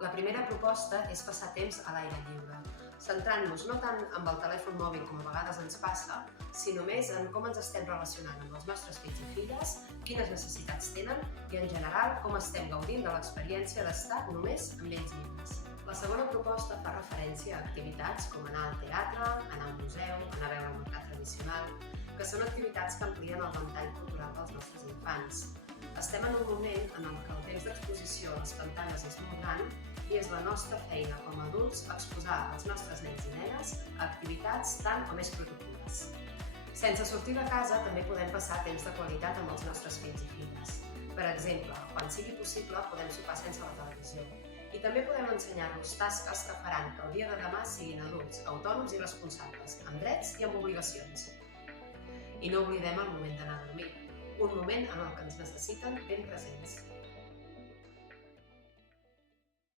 La primera proposta és passar temps a l'aire lliure, centrant-nos no tant amb el telèfon mòbil com a vegades ens passa, sinó més en com ens estem relacionant amb els nostres fills i filles, quines necessitats tenen i, en general, com estem gaudint de l'experiència d'estar només amb ells i elles. La segona proposta fa referència a activitats com anar al teatre, anar al museu, anar a veure el mercat tradicional, que són activitats que amplien el ventall cultural dels nostres infants. Estem en un moment en què el temps d'exposició a les pantalles és molt gran i és la nostra feina com a adults exposar els nostres nens i nenes a activitats tant o més productives. Sense sortir de casa també podem passar temps de qualitat amb els nostres fills i filles. Per exemple, quan sigui possible podem sopar sense la televisió. I també podem ensenyar-los tasques que faran que el dia de demà siguin adults, autònoms i responsables, amb drets i amb obligacions. I no oblidem el moment d'anar a dormir, un moment en el que ens necessiten ben presents.